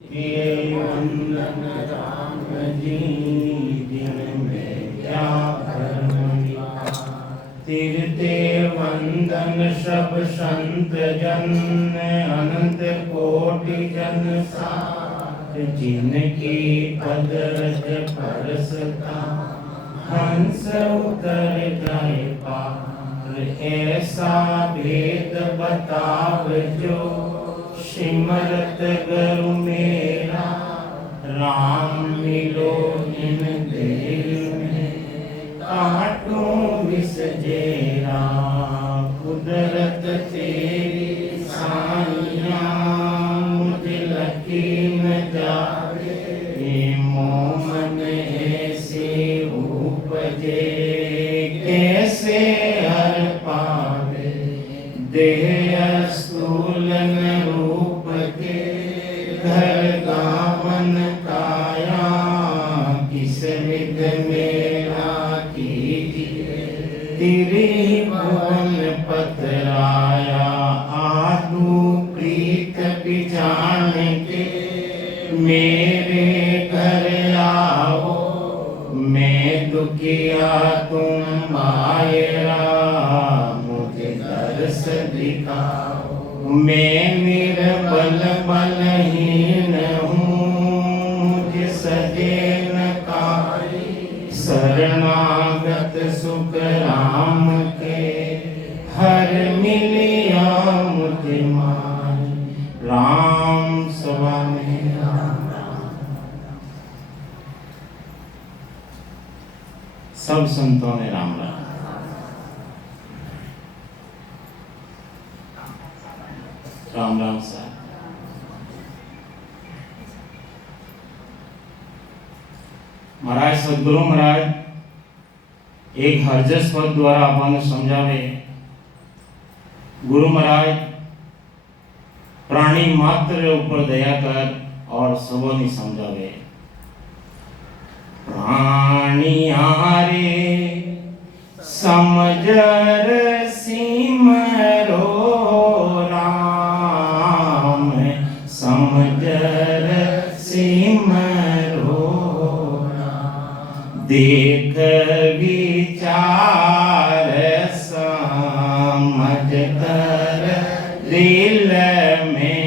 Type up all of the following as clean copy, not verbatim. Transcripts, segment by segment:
वंदन राम जी दिन में क्या भरम लिखा। तीर्थे वंदन सब संत जन अनंत कोटि जन साथ जिनकी पद रज परसता हंस उतर जाए पार। ऐसा भेद बताव जो सिमरत गुरु मेरा राम मिलो इन देह में काटूं विष जेरा। कुदरत तेरी साइया मुझे लकीन जावे ये मोमन ऐसे उपजे कैसे हर पावे। देह स्थूलन रूप के घर गावन काया किस विध मेरा कीजिए त्रिभुवन पतराया। आदू प्रीत पिजान के मेरे घर आओ मैं दुखिया तुम मायरा मुझे दर्श दिखाओ। मैं निर्बल बलहीन हूँ जिस देन काई शरणागत सुख राम के हर मिलिया मुझे माई। राम सभा में राम सब संतों ने राम राम। राम राम साहब। महाराज सदगुरु महाराज एक हरजस पद द्वारा अपन समझावे। गुरु महाराज प्राणी मात्र ऊपर दया कर और सबोनी समझावे। प्राणी हारे समझर सिमरो राम समझर सिमरो राम। देख विचार समझ कर दिल में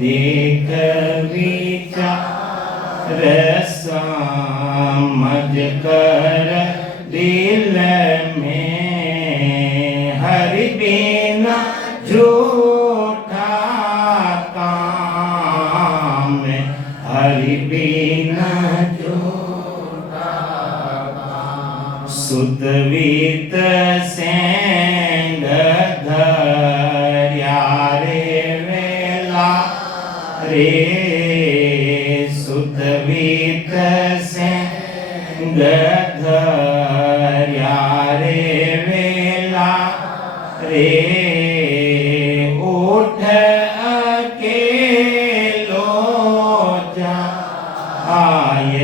देख विचार समझ कर दिल में हरि बिना झूठा काम हरि बिना झूठा काम। सुत वित सेंग धर्या रे वेला रे सुत वित सेंग धर्या रे वेला रे। उठ अकेलो जाय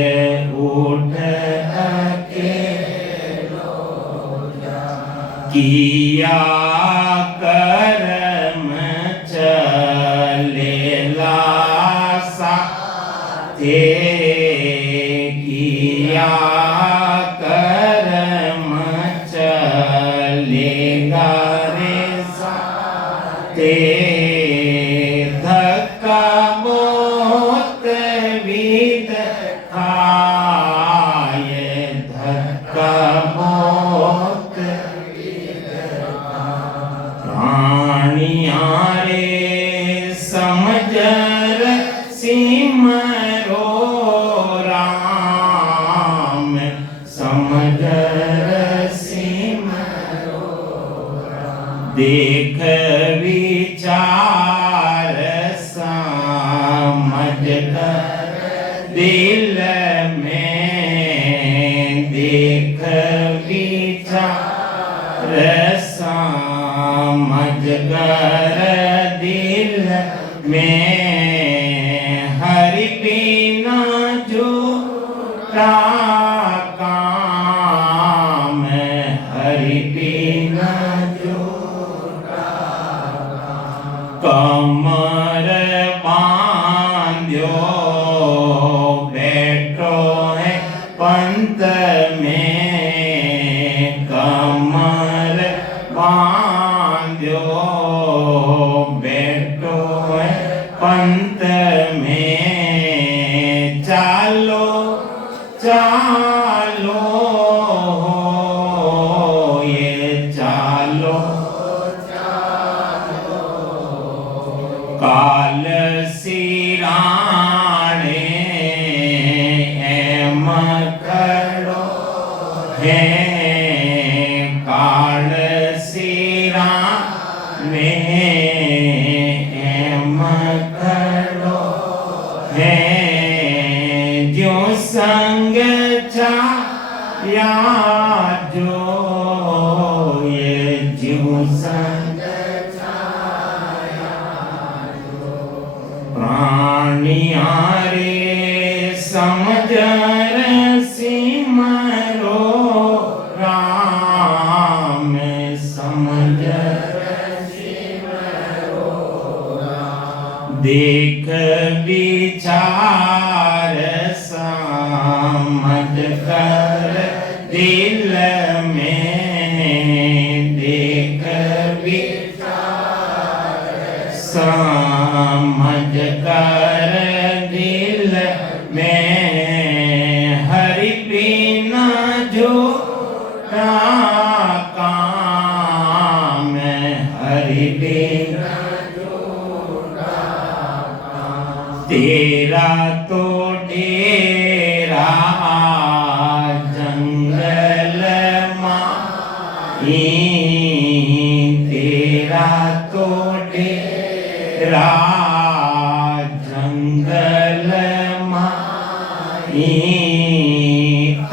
उठ अकेलो जाय। किया कर्म चलेला साथे किया कर्म चलेगा रे साथे। धक्का मोत विद खाए धक्का मोत विद खाए। प्राणी हारे समझर सिमरो राम समझर सिमरो राम। देख विचार समझ कर दिल में देख विचार समझ कर दिल में हरि बिना झूठा काम हरि बिना झूठा काम। कमर बांध अंत में चालो चालो ये चालो काल सिराणे एम करो है काल सिराणे एम करो है जो संग चाया जो ये जो संग प्राणियारे समझर सिमरो राम समझर देख विचार समझ कर दिल में देख विचार समझ कर दिल में हरि बिना जो काम हरि बिना तेरा तो डेरा जंगल माई तेरा तो डेरा जंगल माई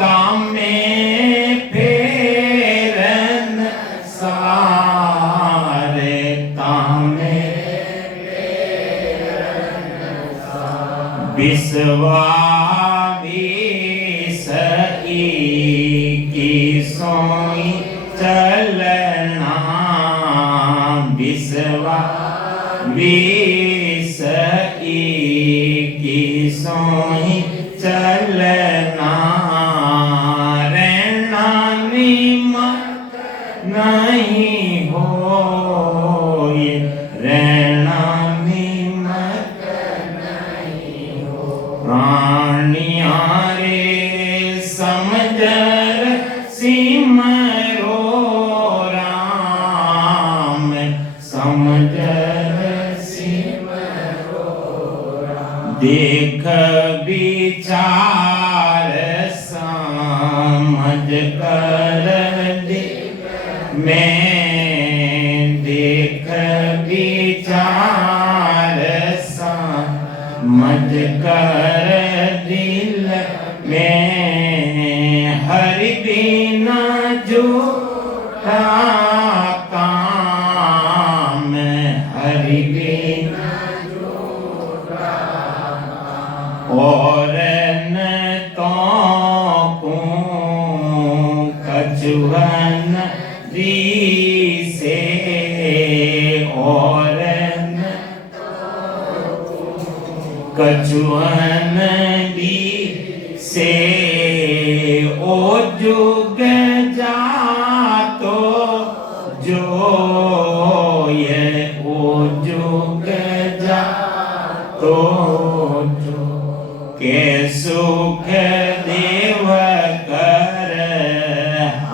कामे फेरन सारे तामे विश्वास की सोई चलना विश्वास की सोई चलना रहना निमत नहीं हो रहना प्राणियारे समझर सिमरो राम समझर सिमरो देख विचार समझ कर दिल में देख विचार समझ कर दिल में हरि बिना जो काम हरि बिना और न तो को कछुअन दी से और कछुअन दी से ओ जुग जातो जो ये ओ जुग जातो जो के सुख देव कर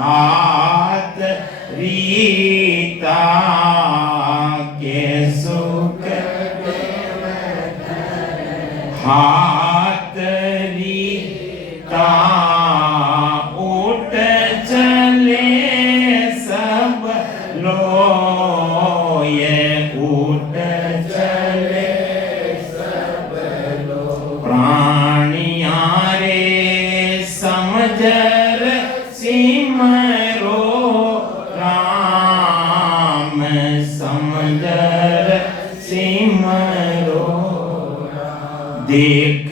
हाथ रीता के सुख हाथ रीता उठ चले सब लो ये उठ चले सब लो प्राणियारे समझर सिमरो राम समझर सिमरो देख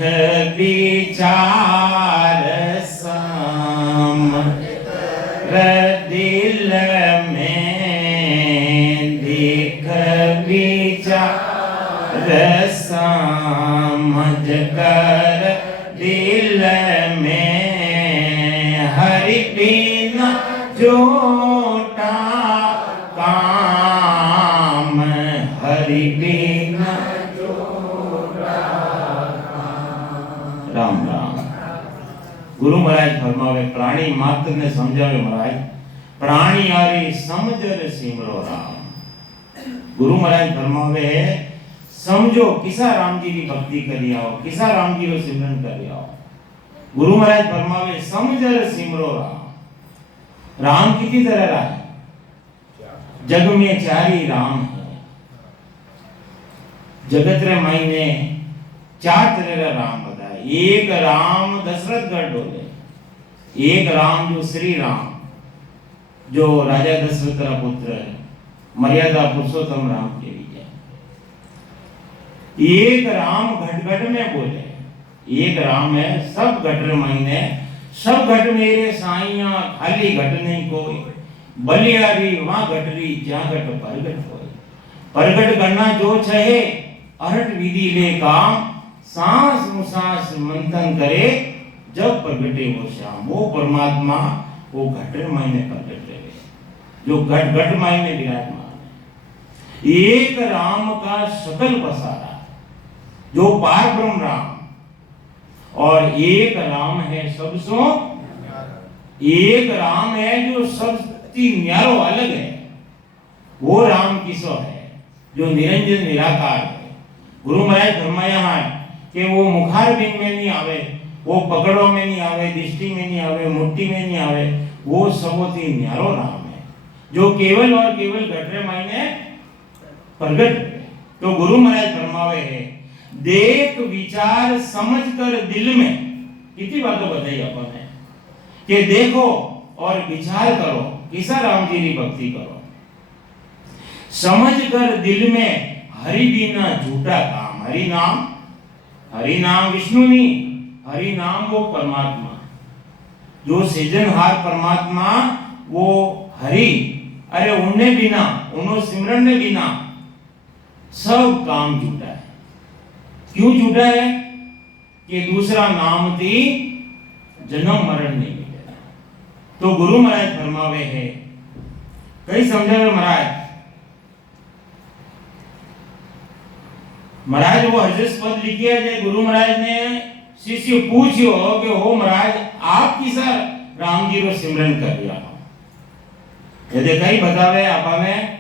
विचार समझ दिल में देख विचार समझ कर दिल में हरि बिना जोटा काम हरि बिना राम राम। गुरु महाराज फरमावे प्राणी मात्र ने समझावे महाराज प्राणी आरे समझर सिमरो राम। गुरु महाराज फरमावे समझो किसा राम जी की भक्ति करी आओ, किसा राम जी को सिमरन करी आओ। गुरु महाराज फरमावे समझर सिमरो राम। राम कितनी तरह रहा है? जग में चारी राम है। जगत रे मायने चार तरह का राम बताए। एक राम दशरथ गढ़ डोले, एक राम जो श्री राम जो राजा दशरथ का पुत्र है, मर्यादा पुरुषोत्तम राम के लिए। एक राम घट घट में बोले, एक राम है सब घट महीने, सब घट मेरे साइया खाली घट नहीं कोई, बलियारी वहां घटरी जहां घट परगट कोई। परगट करना जो चाहे अरट विधि ले काम, सांस मुसास मंथन करे जब प्रगटे वो श्याम। वो परमात्मा वो घट महीने प्रगट रहे, जो घट घट महीने विराजमान है। एक राम का सकल पसारा जो पार ब्रह्म राम, और एक राम है सबसो, एक राम है जो सबसे न्यारो अलग है। वो राम किसो है जो निरंजन निराकार है। गुरु महाराज फरमाया है कि वो मुखार बिन में नहीं आवे, वो पकड़ो में नहीं आवे, दृष्टि में नहीं आवे, मुट्ठी में नहीं आवे। वो सबोती न्यारो राम है जो केवल और केवल घटरे मायने प्रगट। तो गुरु महाराज फरमावे है देख विचार समझ कर दिल में, कितनी बातों बताई अपन ने कि देखो और विचार करो किसा राम जी की भक्ति करो। समझ कर दिल में हरि बिना झूठा काम। हरि नाम, हरि नाम विष्णु नहीं, हरि नाम वो परमात्मा जो सृजनहार परमात्मा वो हरि। अरे उन्हें बिना, उन्होंने सिमरन ने बिना सब काम झूठा है। क्यों झूठा है? कि दूसरा नाम थी जन्म मरण नहीं मिलेगा। तो गुरु महाराज फरमावे है, कई समझावे महाराज, महाराज वो हजरत पद लिखिया है। गुरु महाराज ने शिष्य पूछियो कि हो महाराज आप किसा राम जी को सिमरन कर दिया हो? यदि कई बतावे आप में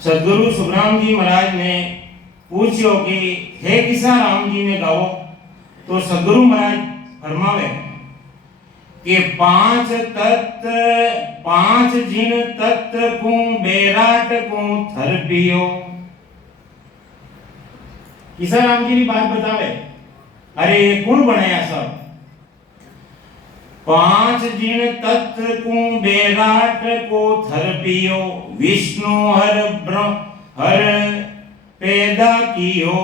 सदगुरु सुखराम जी महाराज ने पूछियो कि हे किसा राम जी ने गाओ? तो सदगुरु महाराज फरमावे कि पांच तत्व, पांच जिन तत्व को बेराट को थर पियो। किसा राम जी की बात बतावे। अरे कौन बनाया सब? पांच जिन तत्व को बेराट को थर पियो, विष्णु हर ब्रह्म हर पैदा कियो,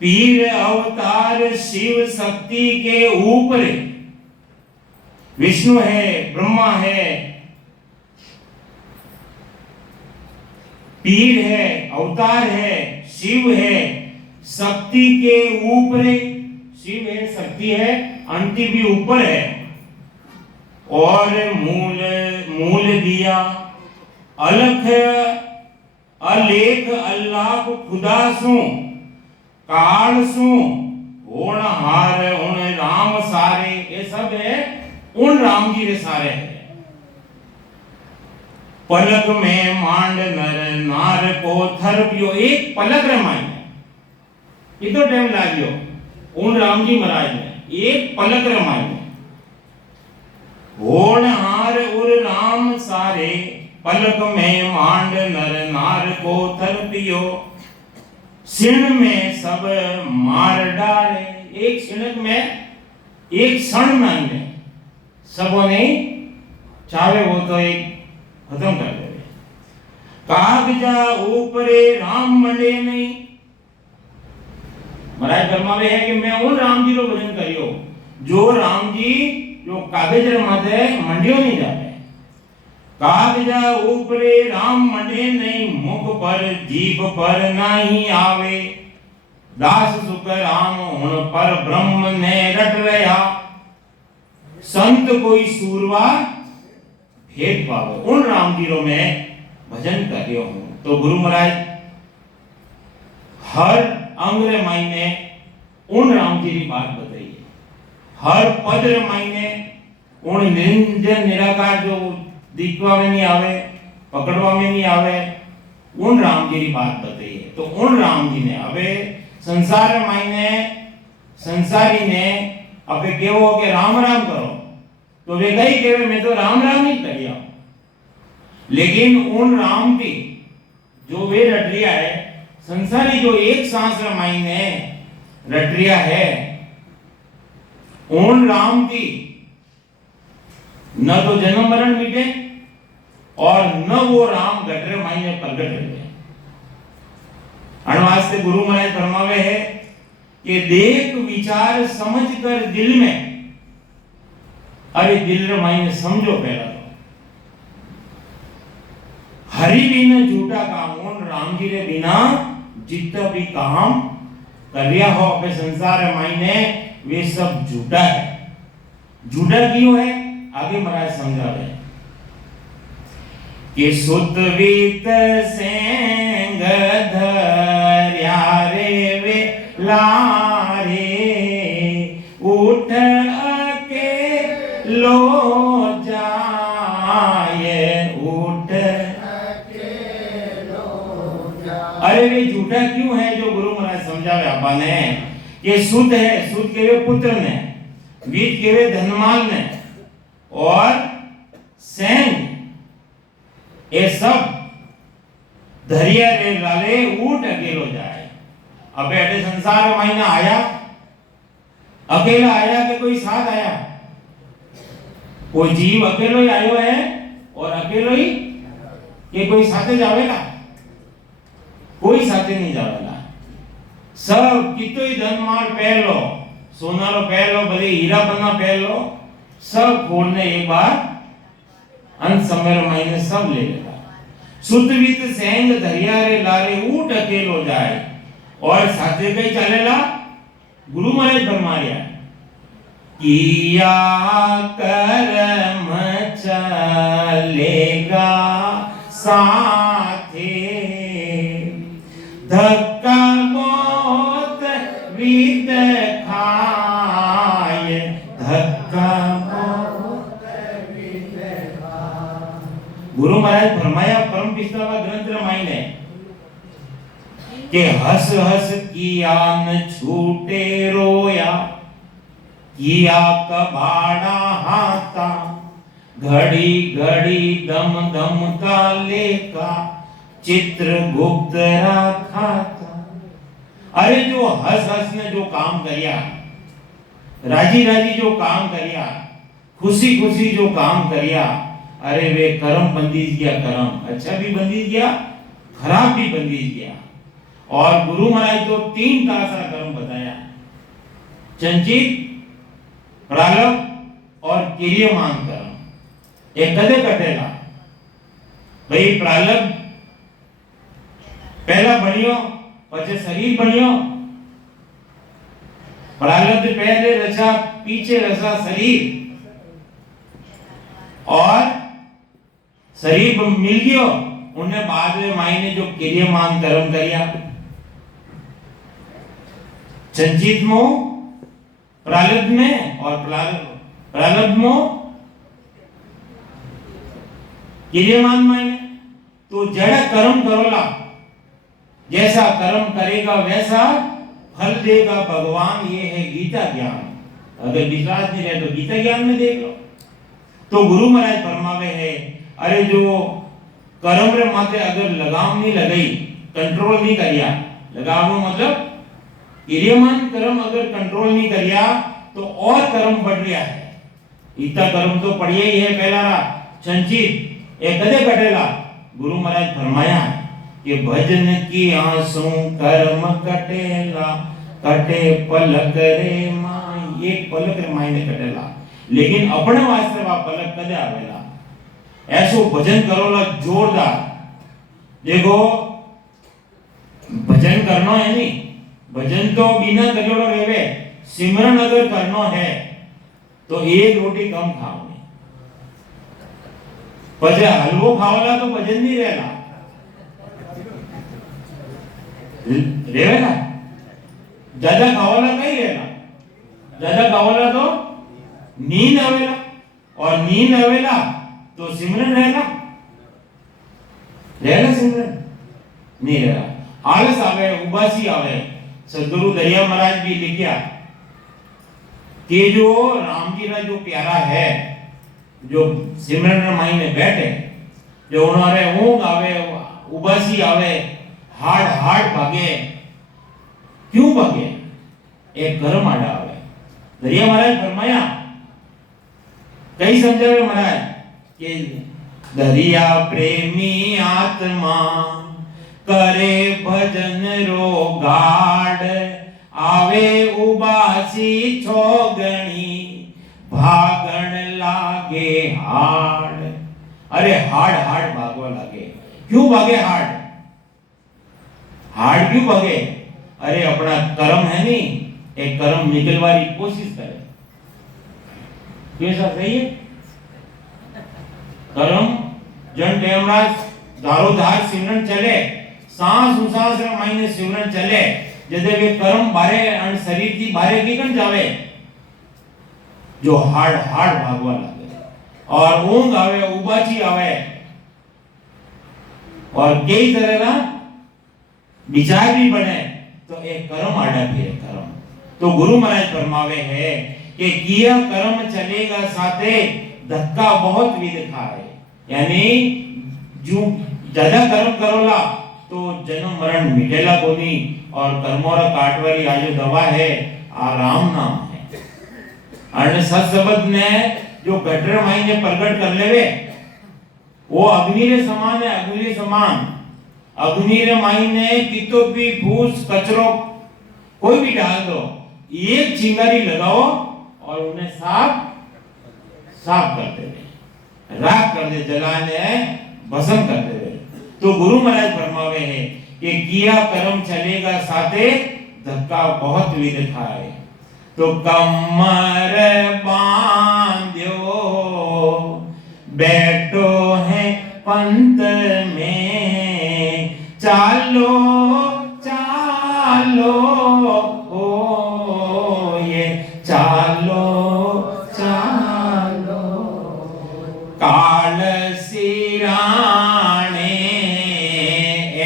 पीर अवतार शिव शक्ति के ऊपर। विष्णु है, ब्रह्मा है, पीर है, अवतार है, शिव है, शक्ति के ऊपर। शिव है, शक्ति है, अंति भी ऊपर है। और मूल, मूल दिया अलख अलेख अल्लाह खुदा सु काल सु होण हार उन राम सारे। ये सब है उन राम जी के सारे है। पलक में मांड नर नार को थर पियो। एक पलक रमाई कितना टाइम लागियो उन राम जी महाराज ने एक पलक रमाई। होण हार उर राम सारे, पलक में मांड नर नार को थर पियो, क्षण में सब मार डाले। एक क्षण में, एक क्षण में सबों ने चाहे वो तो एक खत्म कर दे। कागजा ऊपरे राम मंडे नहीं। महाराज फरमावे है कि मैं उन राम जी को भजन करियो जो राम जी जो कागज माथे मंडियो नहीं जाते। कागजा ऊपरे राम मंडे नहीं, मुख पर जीभ पर नहीं आवे, दास सुख राम हुन पर ब्रह्म ने रट रहा, संत कोई सूरवा भेद पावे। उन राम जी में भजन कर रहे हूं। तो गुरु महाराज हर अंग रे मायने उन राम जी की बात बताई है। हर पद रे मायने उन निरंजन निराकार जो दिखवा में नहीं आवे, पकड़वा में नहीं आवे, उन राम जी की बात बताई है। तो उन राम जी ने अबे संसार रे मायने संसारी ने अबे केवो के राम राम करो, तो वे कही केवे मैं तो राम राम ही करिया। लेकिन उन राम की जो वे रटरिया है, संसारी जो एक सांस रे मायने रटरिया है, उन राम की न तो जन्म मरण मिटे और न वो राम गटरे मायने प्रगट हुए। अनवास्ते गुरु महाराज फरमावे है कि देख विचार समझ कर दिल में, अरे दिल रे मायने समझो पहला तो हरि बिना झूठा काम, उन राम जी रे बिना जितना भी काम करिया हो अपने संसार रे मायने वे सब झूठा है। झूठा क्यों है आगे महाराज समझावे कि सुत वीत सेंग धर्या रे वे लारे उठ के लो जाए, उठ के लो जाए। अरे वे झूठा क्यों है जो गुरु महाराज समझावे आपा ने कि सुत है, सुत के वे पुत्र ने, वीत के वे धनमाल ने, और सेंग ये सब धरिया रे लाले ऊट अकेलो जाए। अब ऐसे संसार में महीना आया, अकेला आया कि कोई साथ आया? कोई जीव अकेलो ही आयो है और अकेलो ही कि कोई साथे जावेगा? कोई साथे नहीं जावेगा। सब कितो ही धन माल पहन लो, सोना लो पहन लो, भले हीरा बना पहन लो, सब खोलने एक बार अंत समय महीने सब ले लेगा। सुतवित सेंग धरिया रे लारे ऊट अकेलो जाए, और साथे कई चलेला गुरु महाराज फरमाया किया कर्म चलेगा साथे, धक्का मौत विद खाए, धक्का मौत विद खाए। गुरु महाराज फरमाया परम पिता का ग्रंथ रामायण कि हस हस किया न छूटे रोया, किया कबाड़ा हाथा, घड़ी घड़ी दम दम का लेका, चित्र गुप्त रखा था। अरे जो हस हस ने जो काम करिया, राजी राजी जो काम करिया, खुशी खुशी जो काम करिया, अरे वे कर्म बंदीज गया, कर्म अच्छा भी बंदीज गया, खराब भी बंदीज गया। और गुरु महाराज तो 3 तरह का कर्म बताया, चंचित, प्रारब्ध और क्रियमान कर्म। एक कदे कटेला भाई प्रारब्ध पहला बनियो पचे शरीर बनियो, प्रारब्ध पहले रचा पीछे रचा शरीर, और शरीर मिल गयो उन्हें बाद में माई ने जो क्रियमान कर्म करिया, संचित मोह प्रारब्ध में और प्रारब्ध मोह क्रियमान मायने। तो जड़ कर्म करोला, जैसा कर्म करेगा वैसा फल देगा भगवान, ये है गीता ज्ञान। अगर विश्वास नहीं रहे तो गीता ज्ञान में देख लो। तो गुरु महाराज फरमावे है अरे जो कर्म रे माथे अगर लगाम नहीं लगाई, कंट्रोल नहीं करिया, लगाम मतलब क्रियमान कर्म अगर कंट्रोल नहीं करिया तो और कर्म बढ़ रहा है। इतना कर्म तो पढ़िया ही है पहला रा संचित एक कदे कटेला। गुरु महाराज फरमाया कि भजन की आंसू कर्म कटेला, कटे पलक रे माई, एक पलक रे माई ने कटेला, लेकिन अपने वास्ते वा पलक कदे आवेला। ऐसो भजन करोला जोरदार। देखो भजन करना है नहीं, भजन तो बिना करेलो रेवे, सिमरन अगर करनो है तो एक रोटी कम खाओ, पचे हलवो खावला तो भजन नहीं रहला। રેવેલા દાદા ખાવાલા કઈ રહેલા દાદા ખાવાલા તો नींद आवेला और नींद आवेला तो सिमरन रहेला रहेला सिमरन नहीं रहेला आलस आवे उबासी आवे सदगुरु दरिया महाराज भी लिखिया कि जो राम जी का जो प्यारा है जो सिमरन माई में बैठे जो उन्होंने ऊंग आवे उबासी आवे हार्ड हार्ड भागे क्यों भागे एक कर्म आड़ा आवे दरिया महाराज फरमाया कई समझावे महाराज कि दरिया प्रेमी आत्मा करे भजन रो गाड़ आवे उबासी छोगणी भागण लागे हाड़ अरे हाड़ हाड़ भागवा लागे क्यों भागे हाड़ हाड़ क्यों भागे अरे अपना कर्म है नी एक कर्म निकलवारी कोशिश करे कैसा सही है कर्म जन टेमराज दारोधार सिमरन चले सांस उसास रे मायने सिमरन चले जदे वे कर्म बारे अन शरीर की बारे की कन जावे जो हार्ड हार्ड भागवा लागे और ऊंग आवे उबाची आवे और कई तरह ना विचार भी बने तो एक कर्म आड़ा भी है कर्म तो गुरु महाराज फरमावे है कि किया कर्म चलेगा साथे धक्का बहुत विध खाए यानी जो ज्यादा कर्म करोला तो जन्म मरण मिटेला कोनी और कर्मोरा काटवारी आज दवा है आराम नाम है अर्ण सत्सबद ने जो गटर माई ने प्रकट कर लेवे वो अग्नि रे समान है अग्नि रे समान अग्नि रे माई ने कितो भी फूस कचरो कोई भी डाल दो एक चिंगारी लगाओ और उन्हें साफ कर दे राख कर दे जलाने भस्म कर दे तो गुरु महाराज फरमावे है कि किया कर्म चलेगा साथे धक्का बहुत विध खाए तो कमर बांध्यो बैठो है पंत में चालो चालो चालो चालो काल सिराणे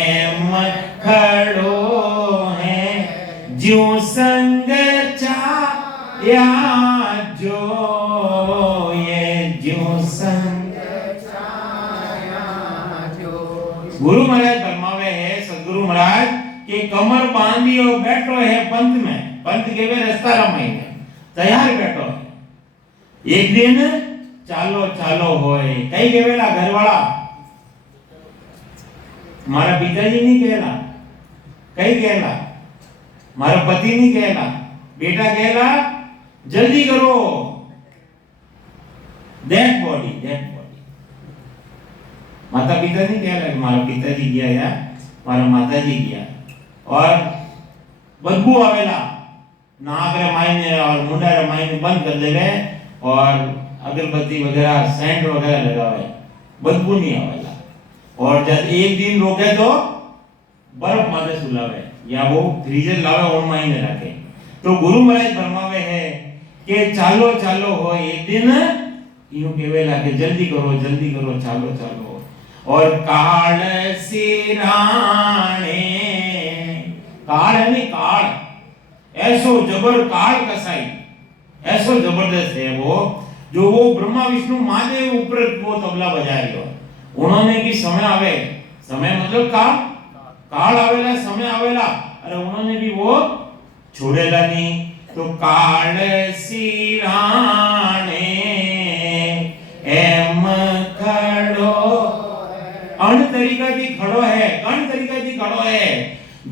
एम खड़ो है जो संग चाया जो ये जो संग चाया जो गुरु महाराज फरमावे है सदगुरु महाराज कि कमर बांधी और बैठो है पंथ में पंथ के वे रास्ता रमाई में तैयार बैठो एक दिन चालो चालो होए कई केवेला घरवाला मारा पिताजी नहीं कहला कई कहला मारा पति नहीं कहला बेटा कहला जल्दी करो डेड बॉडी माता पिता नहीं कहला मारा पिताजी गया या मारा माताजी गया और बदबू आवेला नाक रे मायने और मुंडा रे मायने बंद कर देवे और अगरबत्ती वगैरह सेंट वगैरह लगावे बदबू नहीं आवेला और जब एक दिन रोके तो बर्फ माथे सुलावे या वो फ्रीजर लावे और मायने रखे तो गुरु महाराज फरमावे है कि चालो चालो हो एक दिन यूं केवेला के जल्दी करो चालो चालो और काल सिराणे काल है नहीं काल ऐसो जबर काल कसाई ऐसो जबरदस्त है वो जो वो ब्रह्मा विष्णु महादेव ऊपर वो तबला बजा रहे हो उन्होंने भी समय आवे समय मतलब काल आवेला समय आवेला अरे उन्होंने भी वो छोड़ेला नहीं तो काल सिराणे एम खड़ो अण तरीका थी खड़ो है कण तरीका थी खड़ो है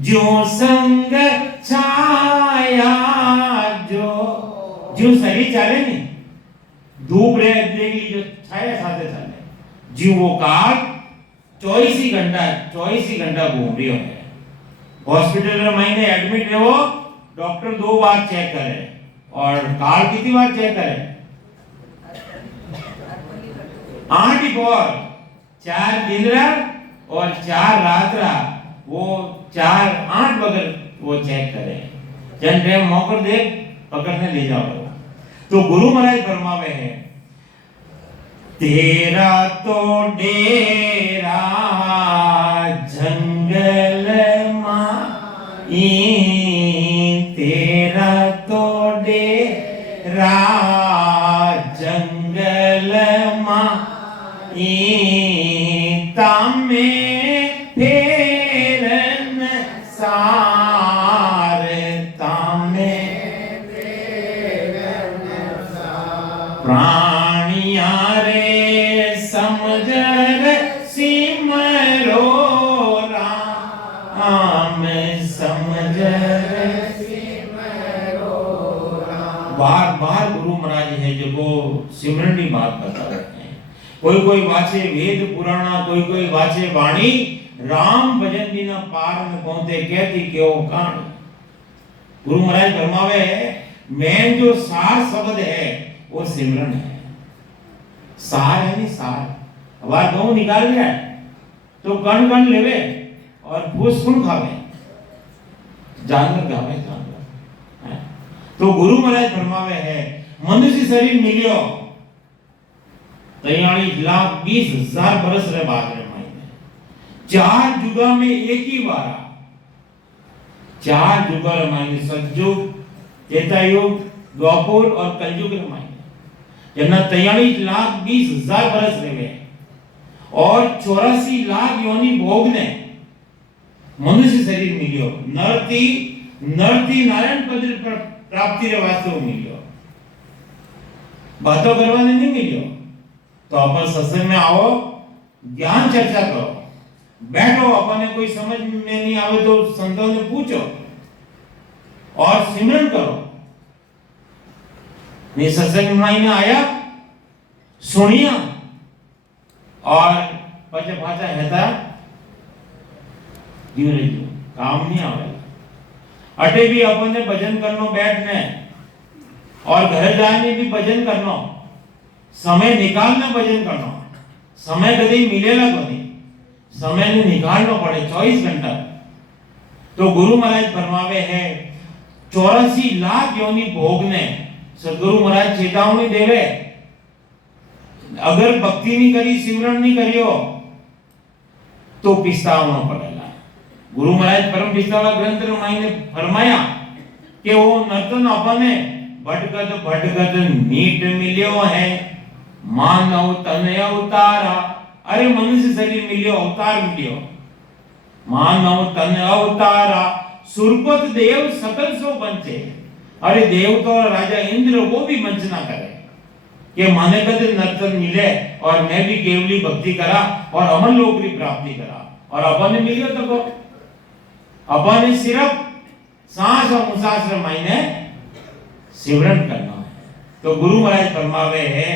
जो संग छाया जो शरीर चाले नहीं धूप रे देख लीजिए छाया साथे चाले जीव वो काल 24 घंटा घूम रही है हॉस्पिटल में महीने एडमिट रहो डॉक्टर 2 बार चेक करे और काल कितनी बार चेक करे 8 बार 4 दिन और 4 रात वो 4-8 बगल वो चेक करे जन टाइम मौकर दे पकड़ने ले जाओ। तो गुरु महाराज फरमावे है तेरा तो डेरा जंगल माई, तेरा तो डेरा जंगल माई, तामे फेरन सार, तामे प्राणिया रे समझर सिमरो राम, समझर सिमरो राम। बार बार गुरु महाराज है जो वो सिमरन की बात बता रहे हैं। कोई कोई वाचे वेद पुराणा, कोई कोई वाचे वाणी, राम भजन बिना पार न पहुंचे कहती क्यों कान। गुरु महाराज फरमावे मेन जो सार शब्द है वो सिमरन है। सार है नहीं सार। अब गहूं निकाल लिया तो कण कण लेवे और फूस कौन खावे? जानवर खावे, जानवर है। तो गुरु महाराज फरमावे है मनुष्य शरीर मिलियो 43,20,000 बरस रे बाद रे मायने 4 जुगा में एक ही बार 4 जुगा रे मायने सतयुग, त्रेता युग, द्वापर और कलयुग रे मायने जना 43,20,000 बरस रहे और 84 लाख योनि भोग ने मनुष्य शरीर मिलियो। नरती नारायण पद प्राप्ति रे वास्ते मिलियो, बातों करवाने नहीं मिलियो। तो अपन सत्संग में आओ, ज्ञान चर्चा करो, बैठो, अपने कोई समझ में नहीं आवे तो संतों से पूछो और सिमरन करो। मैं सत्संग में आया सुनिया और पचे पाचा हेता धीरे काम नहीं आवे। अटे भी अपन ने भजन करनो बैठने और घर जाने भी भजन करनो, समय निकालना भजन करनो। समय कभी मिलेगा तो नहीं, समय ने निकालना पड़े 24 घंटा। तो गुरु महाराज फरमावे है 84 लाख योनि भोगने सदगुरु महाराज चेतावनी देवे अगर भक्ति नहीं करी, सिमरन नहीं करियो तो पिस्तावना पड़ेगा। गुरु महाराज परम पिस्तावला ग्रंथ में फरमाया कि वो नर्तन अपने भटकत भटकत नीट मिलियो है, मानव तन अवतारा। अरे मनुष्य शरीर मिलियो, अवतार मिलियो, मानव तन अवतारा, सुरपत देव सकल सो बंचे। अरे देव तो राजा इंद्र वो भी वंचना करे कि माने कदर नर्तन मिले और मैं भी केवली भक्ति करा और अमन लोक की प्राप्ति करा और अपन ने मिलियो तो को अपन ने सिर्फ सांस और मुसास मायने सिमरन करना है। तो गुरु महाराज फरमावे है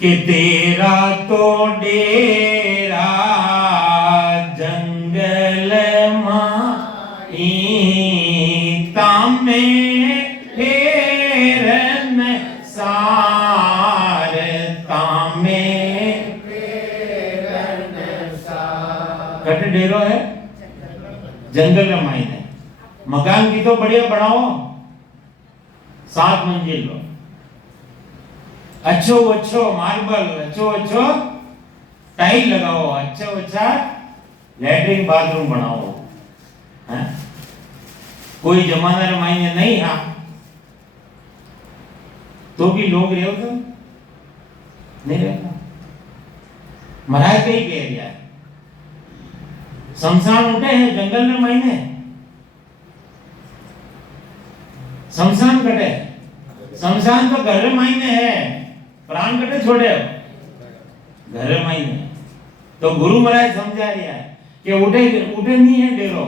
कि तेरा तो डेरा जंगल माई, तामे फेरन सार, तामे फेरन सार। कट डेरो है जंगल में माइन है। मकान की तो बढ़िया बनाओ, 7 मंजिल लो, अच्छो अच्छो मार्बल, अच्छो अच्छो टाइल लगाओ, अच्छा अच्छा लैट्रिन बाथरूम बनाओ, हैं? कोई जमाना रे मायने नहीं हा तो भी लोग रहे तो नहीं रहता। महाराज कहीं कह दिया शमशान उठे हैं जंगल में मायने, शमशान कटे, शमशान तो घर में मायने है, प्राण कटे छोड़े घर में मायने। तो गुरु महाराज समझा रहा है कि उठे उठे नहीं है डेरो,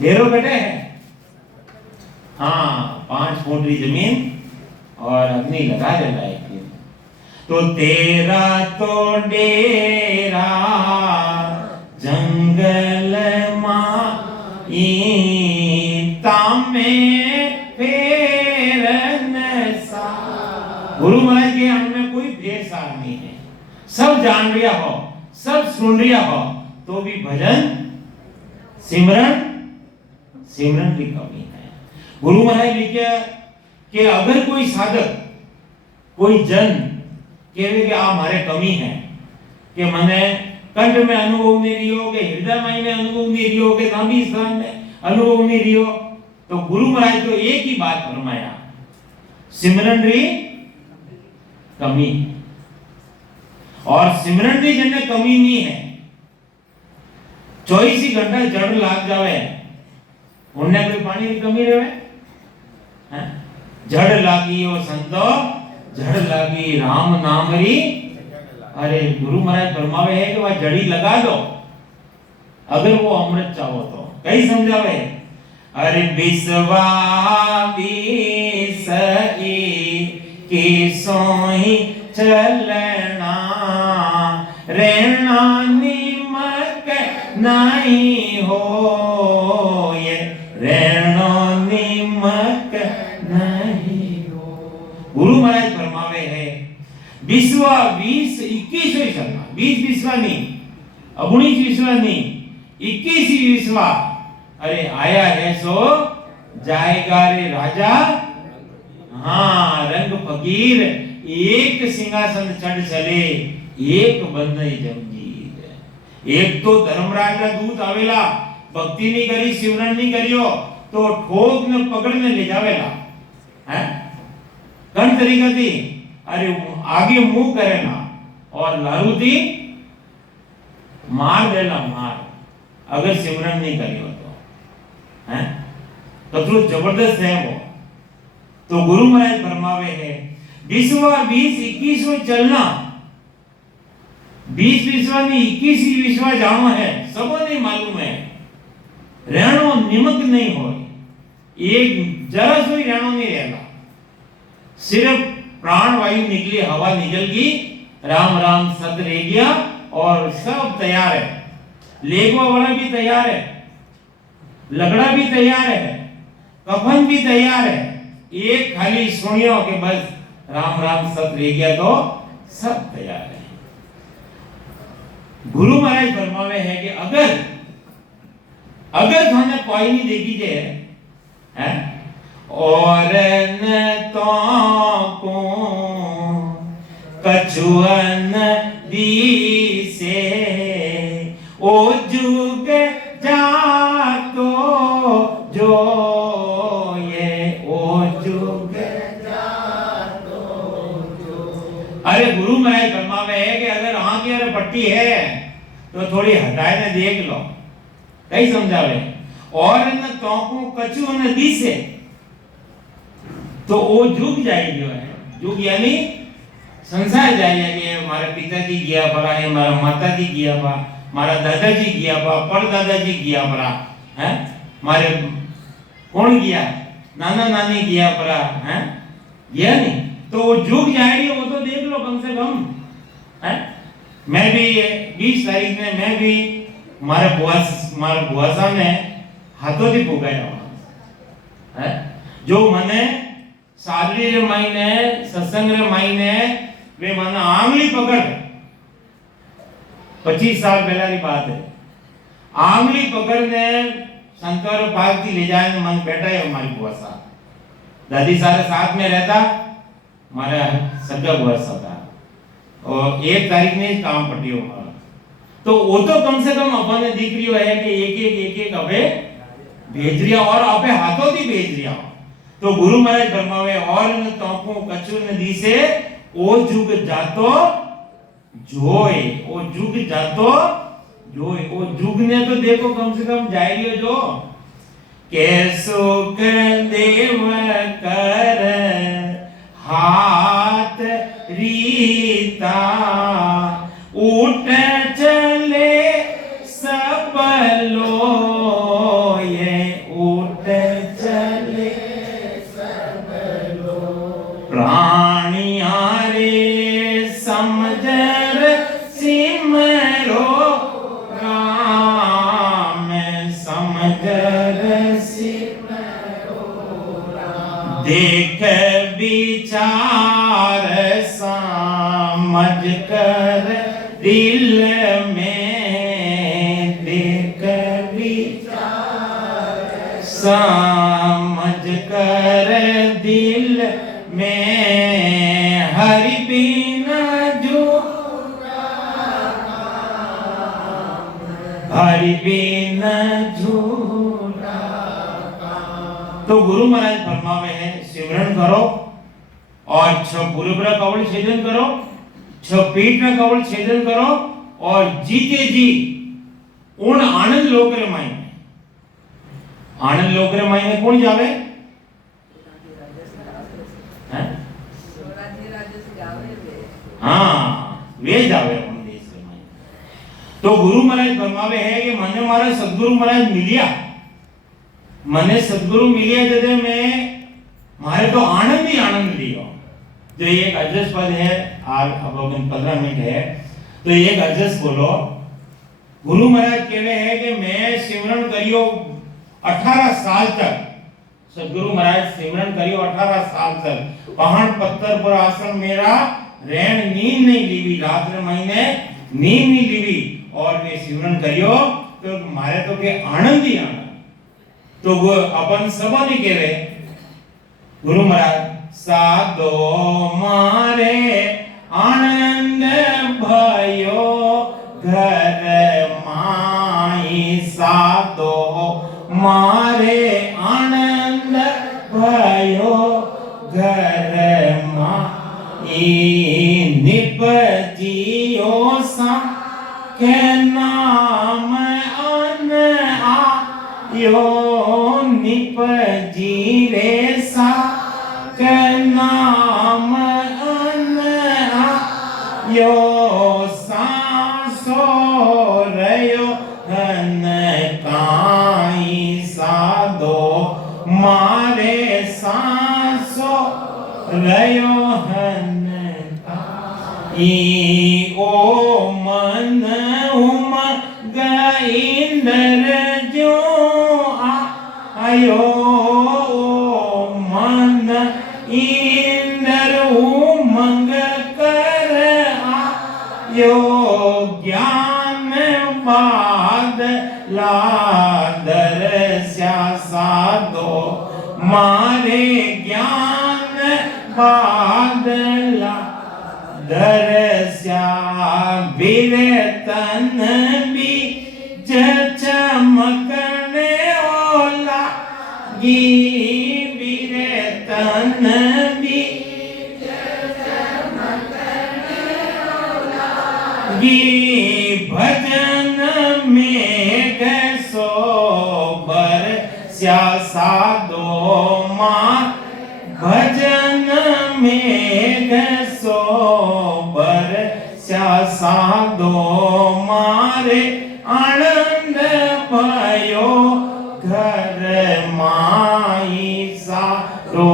डेरो कटे है। हाँ 5 फुट की जमीन और अग्नि लगा देता है। तो तेरा तो डेरा जंगल माई, तामे फेरन सार। गुरु महाराज के हमें कोई फेर सार नहीं है, सब जान लिया हो, सब सुन रिया हो तो भी भजन सिमरन सिमरन की कमी है। गुरु महाराज लिखे कि अगर कोई साधक कोई जन कहे कि आ मारे कमी है कि मने कंठ में अनुभव नहीं रियो के हृदय में अनुभव नहीं रियो के नाभि स्थान में अनुभव नहीं रियो, तो गुरु महाराज तो एक ही बात फरमाया, सिमरन री कमी। और सिमरन री जने कमी नहीं है, 24 ही घंटा जड़ लाग जावे उन्हें कोई पानी की कमी रहे, जड़ लागी ओ संतो जड़ लागी राम नाम री। अरे गुरु महाराज फरमावे है कि वह जड़ी लगा दो अगर वो अमृत चाहो तो। कई समझावे, अरे बिस्वा बिसई की सोई चलना रहना निमक नहीं हो, ये रहना निमक नहीं हो। गुरु महाराज फरमावे है विश्वा 20 21 चलना, 20 विश्वा नहीं 19 विश्वा नहीं 21 विश्वा। अरे आया है सो जाएगा रे राजा। हाँ रंग फकीर एक सिंहासन चढ़ चले एक बंधई जमजीर। एक तो धर्मराज का दूत आवेला, भक्ति नहीं करी सिमरन नहीं करियो तो ठोक ने पकड़ने ले जावेला हैं कन तरीका थी। अरे आगे मुंह करेला और लारूती मार देला मार अगर सिमरन नहीं करियो तो हैं कतरो जबरदस्त है वो। तो गुरु महाराज फरमावे है विश्वा 20 21 में चलना, 20 विश्वा नहीं 21 विश्वा जानो है सबो नहीं मालूम है। रहनो निमक नहीं हो, एक जरा सोई रहनो नहीं रहना, सिर्फ प्राण वायु निकली हवा निकल गई राम राम सद रह गया और सब तैयार है। लेगवा वाला भी तैयार है, लगड़ा भी तैयार है, कफन भी तैयार है, एक खाली सुनियो कि बस राम राम सत रह गया तो सब तैयार है। गुरु महाराज फरमावे है कि अगर थाने कोई नहीं देखी जे है और न तो को कछुअन दी से ओ जुग जा तो जो ये ओ जुग जा तो जो। अरे गुरु महाराज फरमावे है कि अगर आंख यार पट्टी है तो थोड़ी हटाए ने देख लो। कई समझावे और न तोको कछु न दी से तो वो जुग जाएगी है। जुग यानी संसार जाएगा कि हमारे पिताजी गया पड़ा है, हमारा माताजी गया पा, हमारा दादाजी गया पा, परदादाजी गया पड़ा है, हमारे कौन गया नाना नानी गया पड़ा है गया नहीं तो वो जुग जाएगी वो तो देख लो कम से कम है। मैं भी 20 तारीख में मैं भी हमारे बुआसा ने हाथों से भोगाया है जो मने सादरी रे महीने सत्संग रे महीने वे मने आंगली पकड़ 25 साल पहला की बात है। आंगली पकड़ने संतर पार्क की ले जाए मन बैठा है हमारी बुआसा, दादी सारे साथ में रहता, हमारा सगा बुआसा था और 1 तारीख में काम पटियो हमारा तो वो तो कम से कम अपने दिख रही है कि एक अबे भेज रिया और अबे हाथों की भेज रिया। तो गुरु महाराज फरमावे और न तोको कछु न दी से ओ जुग जातो जोय, ओ जुग जातो जोय। ओ जुग ने तो देखो कम से कम जाएगी जो के सुख देव कर हाथ रीता उठ चले सब लो ये उठ चले सब लो प्राणिया रे समझर सिमरो राम समझर सिमरो राम देख विचार समझ में देख विचार, समझ कर दिल में हरि बिना झूठा काम, हरि बिना झूठा काम। तो गुरु महाराज फरमावे है सिमरन करो और छ पूर्वरा कवल छेदन करो, छ पीठ ना कवल छेदन करो और जीते जी उन आनंद लोक रे माई में, आनंद लोक रे माई में कौन जावे? हाँ वे जावे उन देश रे माई। तो गुरु महाराज फरमावे है कि मने मारा सद्गुरु महाराज मिलिया, मने सद्गुरु मिलिया जदे में मारे तो आनंद ही आनंद लियो। जो एक अजस पद है आज अब लोग 15 मिनट है तो एक अजस बोलो। गुरु महाराज कहवे है कि मैं सिमरन करियो 18 साल तक, सदगुरु महाराज सिमरन करियो 18 साल तक, पहाड़ पत्थर पर आसन मेरा रैन नींद नहीं लीवी, रात रे महीने नींद नहीं लीवी और वे सिमरन करियो तो मारे तो के आनंद ही आनंद। तो वो अपन सबा नहीं कहवे गुरु महाराज साधो मारे आनंद भयो घर माई, साधो मारे आनंद भयो घर माई, निपजियो सा के नाम अन आयो, निपजी रे सा के नाम अन आयो, सांसो रयो हन काई, साधो मारे सांसो रयो हन काई, ओ मन उमग इंद्र जो आयो, मन इंद्र उमंग कर आयो, ज्ञान बाद लादर स्या, साधो मारे ज्ञान बाद लादर स्या, विरतन बीज चमकने ओला गी, विरतन बीज चमकने ओला गी, भजन में गसो बर स्या, साधो मां भजन में गसो बर स्या, साधो मारे आनंद भयो घर माई, साधो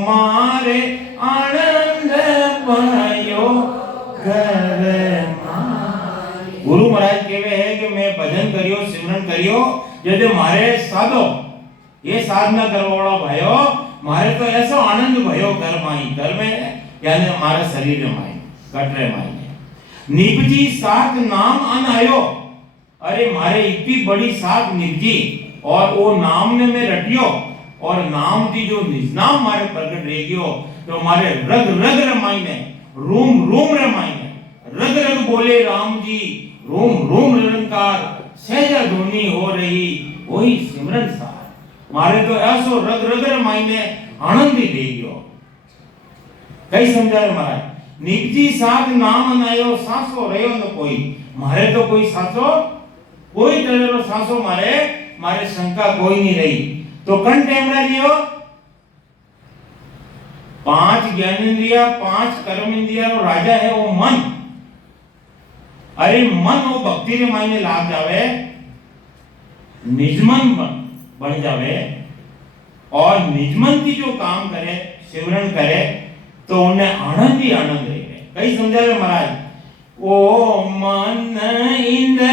मारे आनंद भयो घर माई। गुरु महाराज कहवे है कि मैं भजन करियो सिमरन करियो यदि मारे साधो ये साधना करवाड़ा भयो, मारे तो ऐसा आनंद भयो घर माई, घर में यानी हमारे शरीर में कटरे माई निपजी साथ नाम अन आयो, अरे मारे इतनी बड़ी साथ निपजी और वो नाम ने में रटियो और नाम की जो निजनाम मारे प्रकट रहेगियो तो हमारे रग रग रमाई ने रूम रूम रमाई ने रग रग बोले राम जी, रूम रूम निरंकार सहजा ध्वनि हो रही वही सिमरन सार, मारे तो ऐसो रग रग रमाई ने आनंद ही देगियो। कई समझाए महाराज निपजी साथ नाम नायो, सांसो रयो न कोई, मारे तो कोई सांसो कोई तरह सांसो मारे मारे शंका कोई नहीं रही। तो कन टेमरा लियो 5 ज्ञानेंद्रिया 5 कर्म इंद्रिया रो राजा है वो मन, अरे मन वो भक्ति रे मायने लाग जावे, निजमन बन जावे और निजमन की जो काम करे सिमरन करे तो उन्हें आनंद ही आनंद रहेगा। कई समझावे महाराज ओ मन इंद्र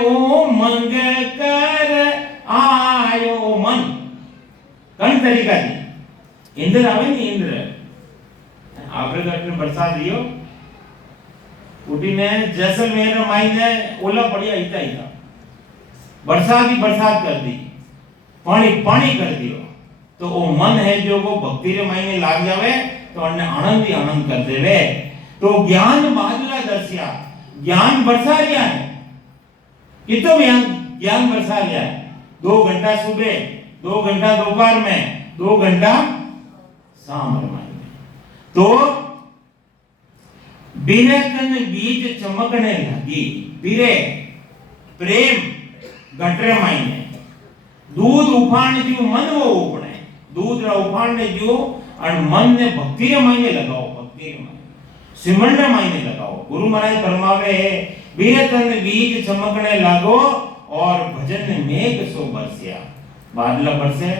ओ मंग कर आयो, मन कन तरीका थी इंद्र आवे नहीं, इंद्र आपरे घर में बरसात दियो उठी ने जैसलमेर मायने ओला पड़िया इता इता बरसात ही बरसात कर दी, पानी पानी कर दियो। तो वो मन है जो वो भक्ति रे मायने लाग जावे तो अन्ने आनंद ही आनंद कर देवे। तो ज्ञान बादला दर्शिया, ज्ञान बरसा रिया है, कितो ज्ञान बरसा रिया है। 2 घंटा सुबह, 2 घंटा दोपहर में, 2 घंटा शाम में। तो बीरे कन बीज चमकने लगी, बीरे प्रेम घटरे मायने दूध उफाण जो मन वो उपणे, दूध रा उफाण ने जो और मन ने भक्ति रे मायने लगाओ, भक्ति रे मायने सिमरन रे मायने लगाओ। गुरु महाराज फरमावे बीरे कन बीज चमकने लागो और भजन में मेघ सो बरसिया। बादला बरसे,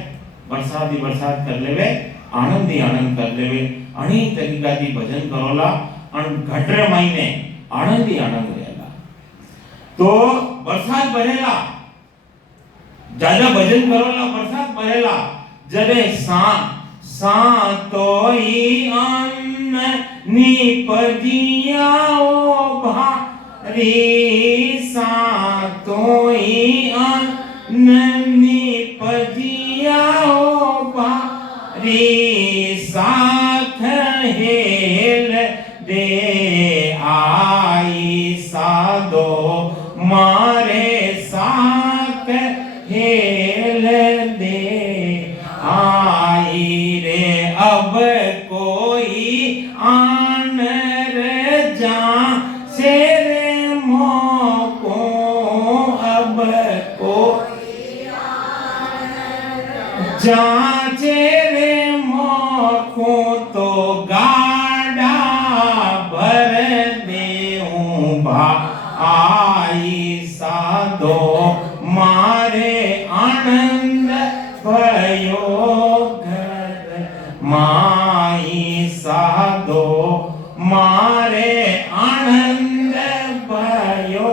बरसात ही बरसात कर लेवे, आनंद ही आनंद कर लेवे। अणी तरीका थी भजन करोला और घटरे महीने आनंद ही आनंद रहेगा। तो बरसात भरेला, ज्यादा भजन करोला बरसात भरेला। जरे तोई अन्न निपजिया ओ भारी, तोई अन्न निपजिया ओ भारी, साथ हेल दे आई साधो मारे, साथ हेल दे आई रे। अब कोई आन रे जा से रे मोको, अब कोई आन जाचे रे मोको, तो गाड़ा भर देऊं भाई साधो मारे आनंद भयो घर माई, साधो मारे आनंद भयो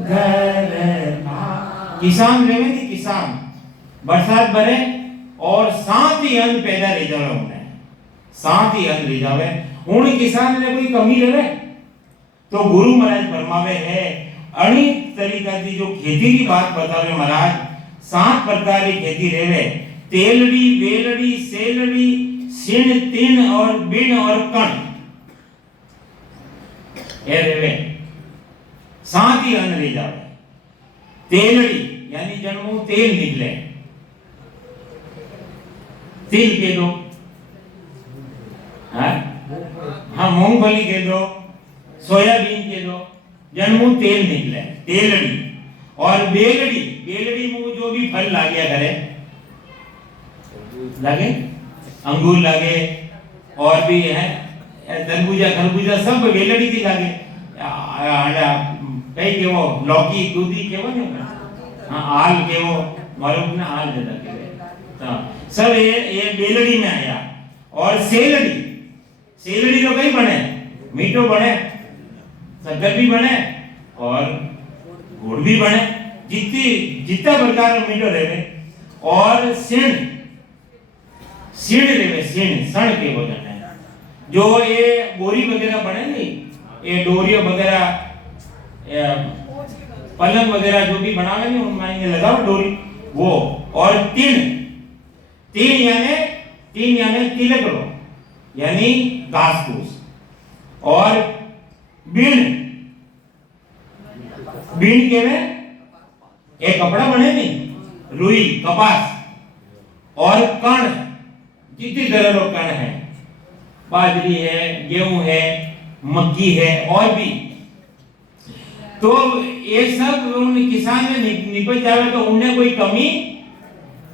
घर। किसान रेवे थी, किसान बरसात भरे और साथ ही अन्न पैदा रह जावे, उन्हें साथ ही अन्न रह जावे। उन किसान ने कोई कमी रहे तो गुरु महाराज फरमावे है अनेक तरीका की जो खेती की बात बतावे महाराज। 7 प्रकार की खेती रेवे, तेलड़ी, वेलड़ी, सेलड़ी, सिण, तिन और बिन और कण, ये रेवे। साथ ही अन्न रह जावे। तेलड़ी यानी जन्मों तेल निकले, तिल के दो, हाँ मूंगफली के दो, सोयाबीन के दो, जन्मों तेल निकले, तेलड़ी। और बेलड़ी, बेलड़ी मुंह जो भी फल लाग्या करे, लगे अंगूर लागे और भी है तरबूजा खरबूजा सब बेलड़ी की लागे। कई के वो लौकी दूधी के वो नहीं, हाँ आल के वो मालूम ना, आल ज्यादा के हाँ सब ये बेलड़ी में आया। और सेलड़ी, सेलड़ी तो कई बने, मीठो बने, शक्कर भी बने और गुड़ भी बने, जितना प्रकार मीठो रहे। और सिण, सिण रहे, सिण सण के भोजन है जो ये बोरी वगैरह बने नहीं, ये डोरियो वगैरह पलंग वगैरह जो भी बनावे नहीं उनमें लगाओ डोरी वो। और तिल, तिल यानी तिलकड़ो यानी घास फूस। और बीन, बीन के में एक कपड़ा बने नहीं, रुई कपास। और कण, जितनी तरह के कण है, बाजरी है, गेहूं है, मक्की है और भी, तो ये सब उन किसान ने निपट जावे तो उन्हें कोई कमी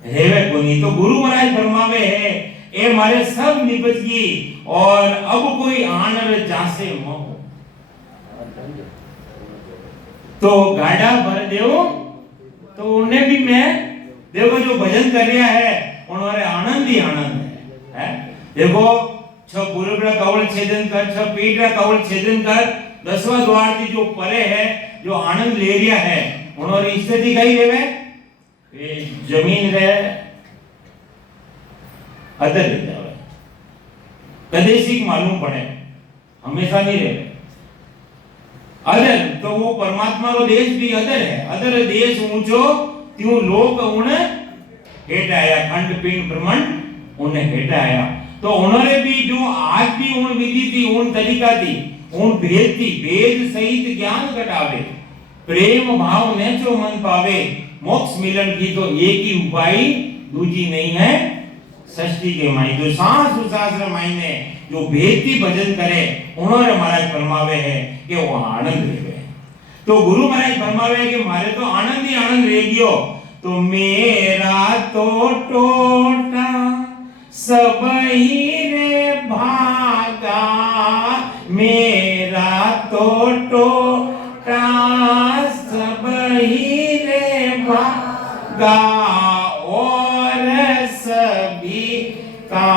हेवे को नहीं। तो गुरु महाराज फरमावे है ये मारे सब निपट गई और अब कोई आनर जासे मोह। तो गाड़ा भर देव तो उन्हें भी मैं देखो जो भजन कर रहा है उन्होंने आनंद ही आनंद है। देखो छ पूर्व का कवल छेदन कर, छ पीठ का कवल छेदन कर, 10वां द्वार की जो परे है जो आनंद ले रिया है उन्होंने स्थिति कही देवे जमीन रे अदर ले जावे, कदेशिक मालूम पड़े, हमेशा नहीं रहे। अदर तो वो परमात्मा रो देश भी अदर है। अदर देश ऊंचो त्यों लोक उन हेठाया, खंड पिंड ब्रह्मांड उन हेठाया। तो उन्होंने भी जो आज भी उन विधि थी, उन तरीका थी, उन भेद थी, भेद सहित ज्ञान घटावे, प्रेम भाव ने जो मन पावे, मोक्ष मिलन की तो एक ही उपाय, दूजी नहीं है षष्ठी के माई। जो सांस उसास मायने जो भेद भजन करे उन्होंने महाराज फरमावे है कि वो आनंद लेवे। तो गुरु महाराज फरमावे कि मारे तो आनंद ही आनंद रह गयो। तो मेरा तो टोटा सब ही रे भागा, मेरा तो टोटा सब ही रे भागा, और सभी का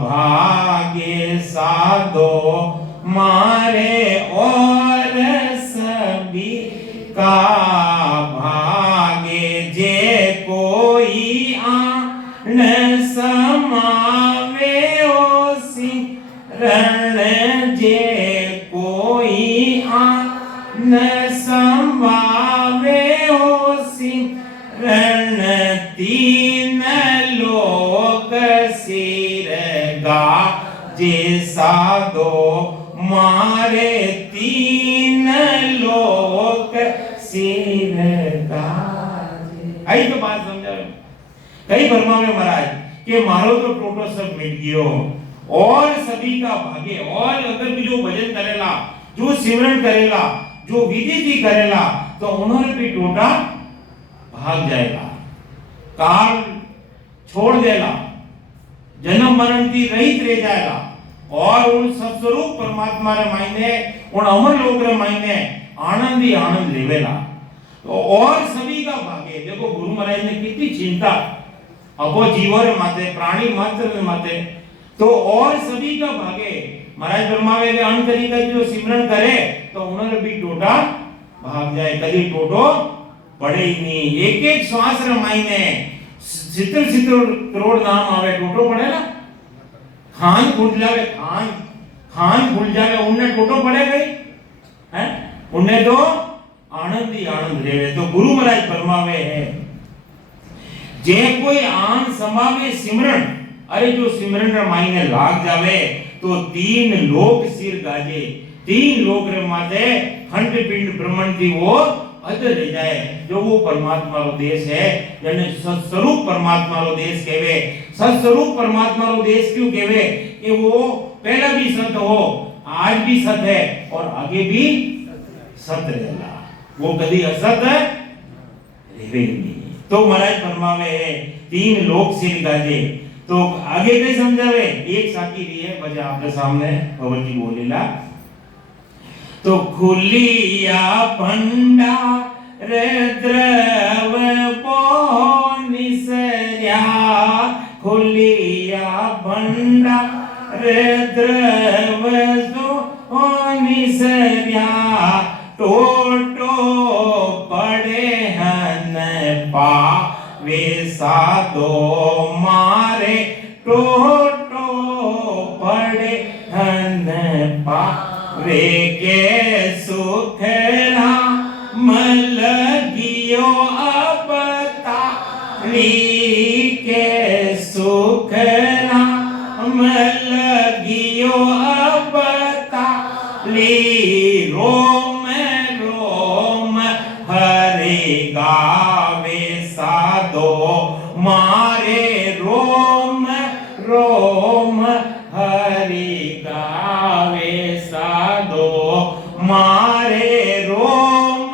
भाग्य साधो मारे, और सभी का भाग्य जे कोई आन समावे ओसी रण, जे कोई आन समावे ओसी रण, तीन लोक सिर गा जे साधो मारे, तीन लोक सिर गाजे। आई तो बात समझावे। कई फरमावे महाराज कि मारो तो टोटो सब मिट गयो, और सभी का भाग्य, और अगर भी जो भजन करेला, जो सिमरन करेला, जो विधि थी करेला, तो उन्होंने भी टोटा भाग जाएगा, काल छोड़ देला, जन्म मरण की रहित रह जाएगा, और उन सत्स्वरूप परमात्मा रे मायने, उन अमर लोक रे मायने आनंद ही आनंद लेवेला। तो और सभी का भाग्य, देखो गुरु महाराज ने कितनी चिंता अपो जीवर माते, प्राणी मात्र माते, तो और सभी का भाग्य महाराज फरमावे के अन तरीका जो सिमरन करे तो उन्होंने भी टोटा भाग जाए, कभी टोटो पड़े ही नहीं। एक एक श्वास रे मायने सितर करोड़ नाम आवे, टोटो पड़े ना, खान खुल जावे, खान खुल जावे, उन्हें टोटो पड़े गई है, उन्हें तो आनंद ही आनंद रेवे। तो गुरु महाराज फरमावे है, जे कोई आन समावे सिमरन, अरे जो सिमरन रे मायने लाग जावे तो तीन लोक सिर गाजे, तीन लोक रे माथे खंड पिंड ब्रह्मांड थी वो अदर रह जाए। जो वो परमात्मा रो देश है, जने सत्स्वरूप परमात्मा रो देश कहवे। सत्स्वरूप परमात्मा रो देश क्यों कहवे कि वो पहला भी सत हो, आज भी सत है और आगे भी सत रहेगा, वो कभी असत रहेगा नहीं। तो महाराज फरमावे है तीन लोक सिर गाजे। तो आगे कई समझावे, एक साकी रही है बजा आपके सामने भगवत जी बोलेला। तो खुलिया भंडार द्रव पो निसर्या, खुलिया भंडार द्रव जो निसर्या, टोटो पड़े हन पावे साधो मारे, टोटो पड़े हन पावे के सुखरा मलगियो अब ताली के सुखरा मलगियो अब ताली, रोम रोम हरि गावे साधो मारे, रोम रोम हरि गावे साधो मारे, रोम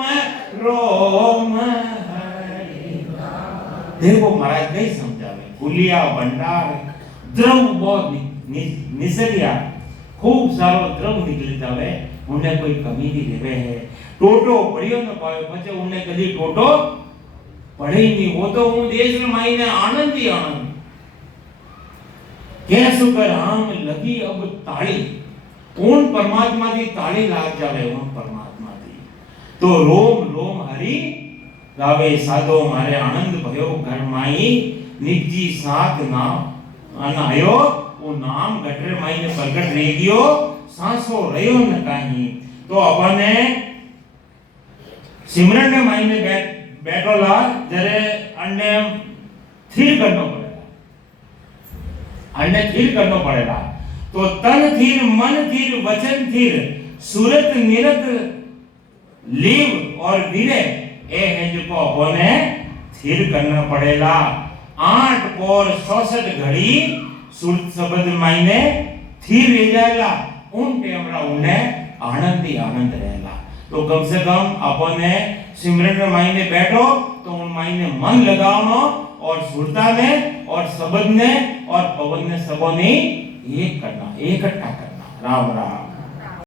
रोम हरि गावे। देखो महाराज कई समझावे, खुलिया भंडार द्रव बहुत निसरिया, खूब सारो द्रव निकली जावे, उन्हें कोई कमी नहीं रेवे है। टोटो पड़ियो न पावे पछे उन्हें कदी टोटो पड़े ही नहीं। वो तो उन देश में मायने आनंद ही आनंद। कैसु कर आम लगी अब ताली, उन परमात्मा की ताली लाग जावे, उन परमात्मा की। तो रोम रोम हरि गावे साधो मारे, आनंद भयो घर माई निजी साथ नाम अनायो, वो नाम गटर माई ने प्रकट रह गयो, सांसो रयो न काई। तो अपन ने सिमरन ने मायने बैठो ला जरे अन्ने थीर करनो पड़ेगा, अन्ने थीर करनो पड़ेगा। तो तन थीर, मन थीर, वचन थीर, सूरत निरत लीव और वीरे ए है जो अपन ने थीर करना पड़ेगा। 8 और 66 घड़ी सुरत शब्द मायने थीर रह जाएगा, उन टेमरा उन्हें आनंद ही आनंद रहेगा। तो कम से कम अपन ने सिमरन में मायने बैठो तो उन मायने मन लगाओ और सुरता में और शब्द ने और पवन ने सबों ने एक करना, इकट्ठा करना। राम राम।